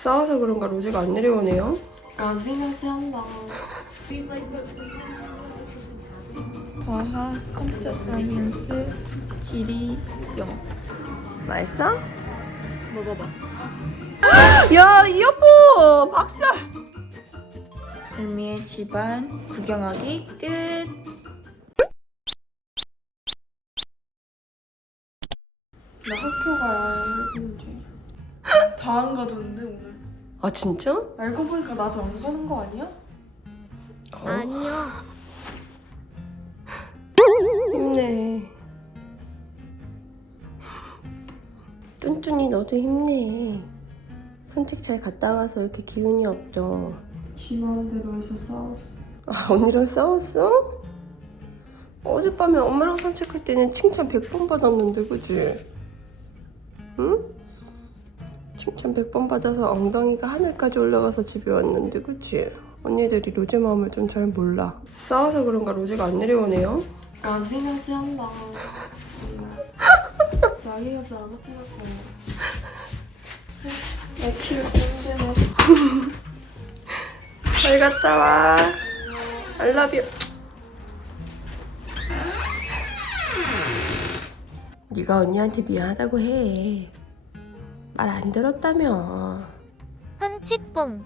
싸워서 그런가 로제가 안 내려오네요. 거짓말한다. 과학, 컴퓨터 사이언스, 지리, 영어. 맛있어? 먹어봐. 야 이어폰 박살. 별미의 집안 구경하기 끝. 나 학교 가야 했는데. 다 안 가졌는데 오늘. 아 진짜? 알고 보니까 나도 안 가는 거 아니야? 아니요. 힘내. 뚠뚠이 너도 힘내. 산책 잘 갔다 와서 이렇게 기운이 없죠. 지 마음대로 해서 싸웠어. 아, 언니랑 싸웠어? 어젯밤에 엄마랑 산책할 때는 칭찬 100번 받았는데, 그지? 응? 칭찬 100번 받아서 엉덩이가 하늘까지 올라가서 집에 왔는데, 그치? 언니들이 로제 마음을 좀 잘 몰라. 싸워서 그런가 로제가 안 내려오네요? 거짓말한다. 자기가 잘못해갖고. 애 키우기 힘드네. 잘 갔다 와. I love you. 네가 언니한테 미안하다고 해. 말 안 들었다며. 흥치뿡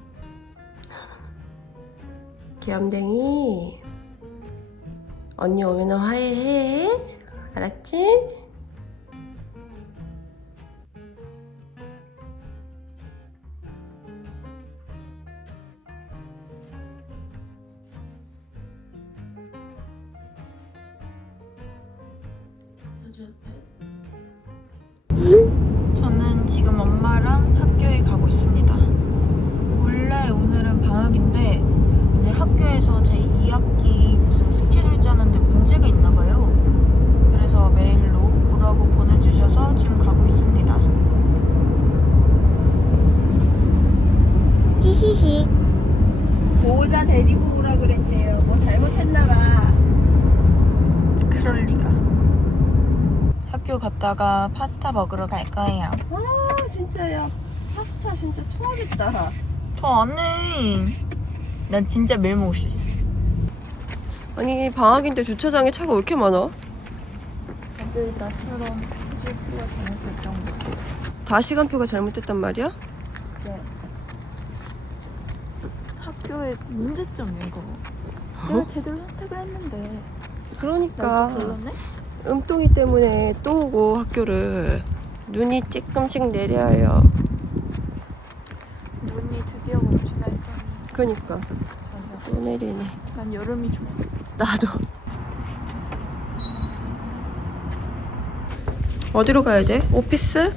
귀염댕이. 언니 오면 화해해. 알았지? 저는 엄마랑 학교에 가고 있습니다. 원래 오늘은 방학인데 이제 학교에서 제 2학기 무슨 스케줄 짜는데 문제가 있나 봐요. 그래서 메일로 오라고 보내주셔서 지금 가고 있습니다. 히히히 보호자 데리고 오라 그랬대요. 뭐 잘못했나 봐. 그럴 리가. 학교 갔다가 파스타 먹으러 갈 거예요. 아 진짜 야 파스타 진짜 토하겠다. 더 안 해. 난 진짜 매일 먹을 수 있어. 아니 방학인데 주차장에 차가 왜 이렇게 많아? 다들 나처럼 실수가 잘못될 정도. 다 시간표가 잘못됐단 말이야? 학교의 문제점 이거. 내가 제대로 선택을 했는데. 그러니까 별로네? 음동이 때문에 또 오고 학교를 눈이 조금씩 내려요. 눈이 드디어 멈추나 했더니 전혀. 또 내리네. 난 여름이 좋아. 나도. 어디로 가야 돼? 오피스?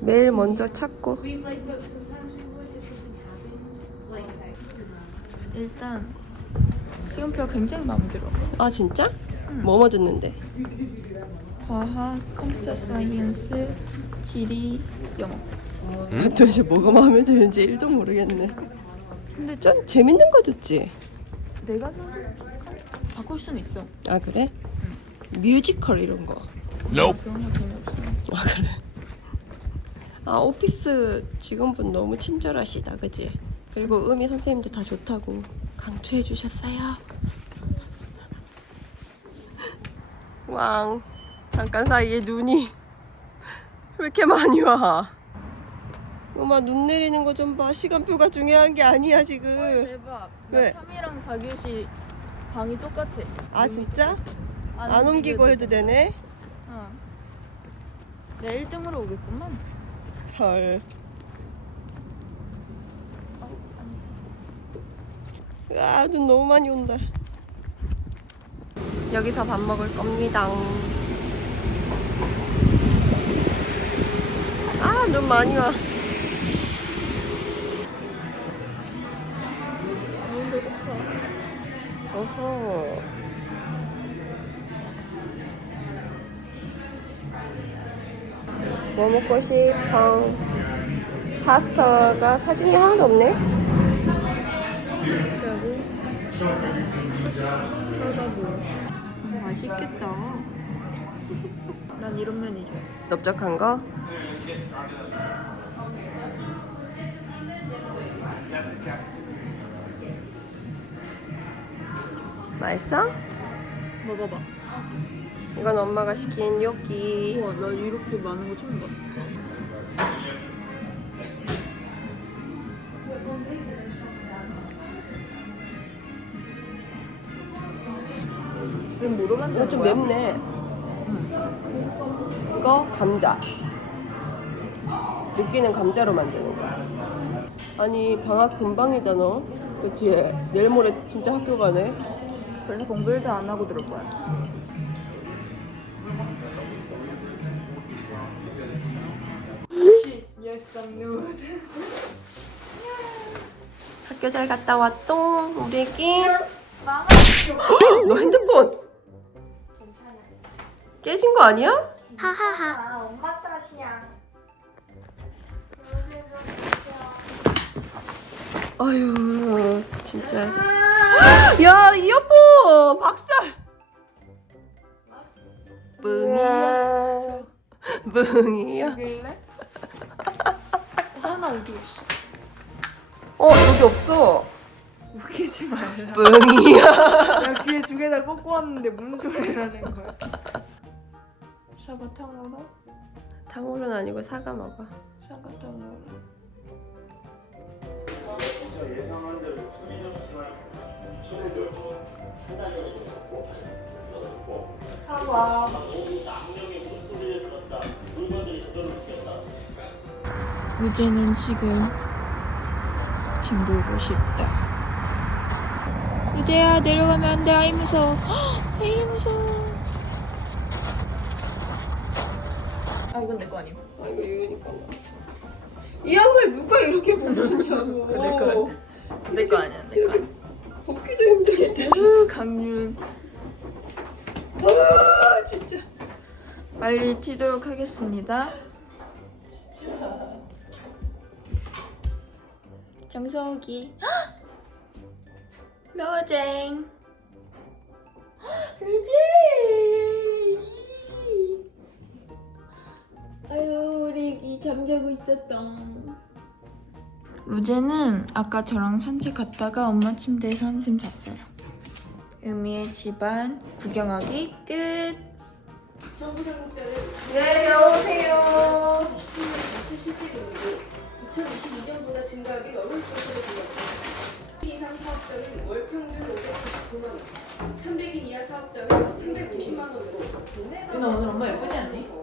매일 먼저 찾고. 일단 시간표가 굉장히 마음에 들어. 아 진짜? 뭐 뭐 듣는데? 과학, 컴퓨터 사이언스, 지리, 영어. 도대체 뭐가 마음에 드는지 1도 모르겠네. 근데 좀 재밌는 거 듣지? 내가 선택 바꿀 수는 있어. 아 그래? 뮤지컬 이런 거. 그런 거 재미없어. 아 그래? 아 오피스 직원분 너무 친절하시다 그지? 그리고 음이 선생님도 다 좋다고 강추해 주셨어요 왕 잠깐 사이에 눈이 왜 이렇게 많이 와 음아 눈 내리는 거 좀 봐 시간표가 중요한 게 아니야 지금 대박. 왜? 3이랑 4교시 방이 똑같아. 아 진짜? 안 옮기고 해도 되네? 어. 내 1등으로 오겠구만. 헐 아, 눈 너무 많이 온다. 여기서 밥 먹을 겁니다. 아, 눈 많이 와. 너무 배고파. 어허. 뭐 먹고 싶어? 파스타가 사진이 하나도 없네? 맛있겠다. 난 이런 면이 좋아. 넓적한 거? 맛있어? 먹어봐. 이건 엄마가 시킨 요끼. 우와, 나 이렇게 많은 거 처음 봤어. 이건 뭐로 만든 이거 좀 거야? 맵네. 이거 감자. 느끼는 감자로 만드는 거야. 아니 방학 금방이잖아. 그치? 내일 모레 진짜 학교 가네. 그래서 공부 1도 안 하고 들을 거야. Yes, I'm nude. 학교 잘 갔다 왔똥 우리 애기. 너 핸드폰 깨진 거 아니야? 하하하. 아, 엄마 탓이야. 아유 진짜. 야 이어폰 박살. 뿡이야. 뿡이야. 죽일래? 하나 어디 있어? 어 여기 없어. 웃기지 말라. 뿡이야. 야, 귀에 두 개 다 꽂고 왔는데 무슨 소리라는 거야? 사과탕으로? 탕후루는 아니고 사과 먹어. 사과탕으로. 사과. 우재는 지금 짐 보고 싶다. 우재야 내려가면 안 돼. 아이 무서워. 헉, 아이 무서워. 아 이건 내 거 아니야? 아 이거 유니까 이 양말 누가 이렇게 부르냐고. 내 거. 내거 아니야. 내 거. 벗기도 힘들겠다. 진짜. 으, 강윤. 아 진짜. 빨리 튀도록 하겠습니다. 정석이. 로쟁. 로쟁. 아유 우리 애기 잠자고 있었다. 로제는 아까 저랑 산책 갔다가 엄마 침대에서 한숨 잤어요. 의미의 집안 구경하기 끝. 네 여보세요. 2022년보다 증가하기 어려울 것으로 보입니다. 이상 사업자는 월 평균 599만 원, 300인 이하 사업자는 350만 원으로 누나 오늘 엄마 예쁘지 않니?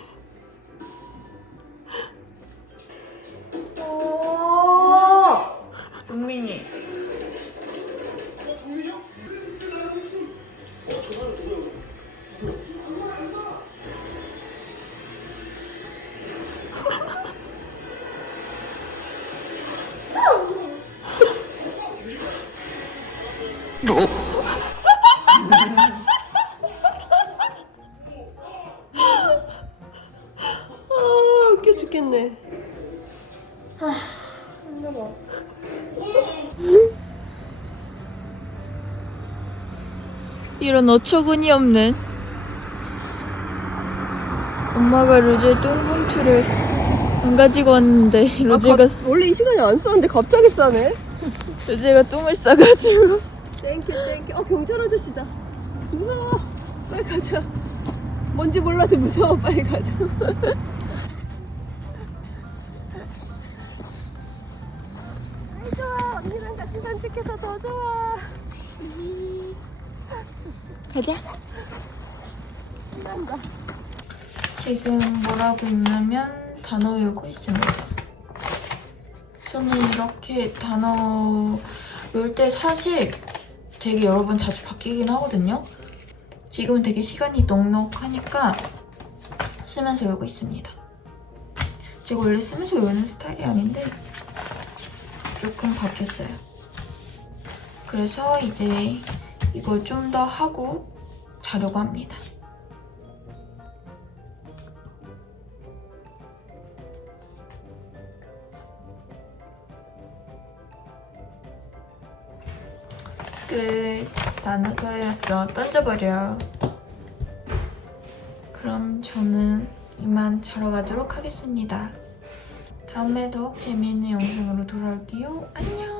이런 어처구니 없는 엄마가 로제 똥봉투를 안 가지고 왔는데 로제가 원래 이 시간에 안 썼는데 갑자기 싸네. 로제가 똥을 싸가지고 땡큐 땡큐. 어 경찰 아저씨다. 무서워. 빨리 가자. 뭔지 몰라도 무서워. 빨리 가자. 아이 좋아. 언니랑 같이 산책해서 더 좋아. 가자. 신난다. 지금 뭘 하고 있냐면 단어 외우고 있습니다. 저는 이렇게 단어 외울 때 사실 되게 여러 번 자주 바뀌긴 하거든요. 지금은 되게 시간이 넉넉하니까 쓰면서 외우고 있습니다. 제가 원래 쓰면서 외우는 스타일이 아닌데 조금 바뀌었어요. 그래서 이제 이걸 좀 더 하고 자려고 합니다. 끝. 단어터였어. 던져버려. 그럼 저는 이만 자러 가도록 하겠습니다. 다음에 더욱 재미있는 영상으로 돌아올게요. 안녕.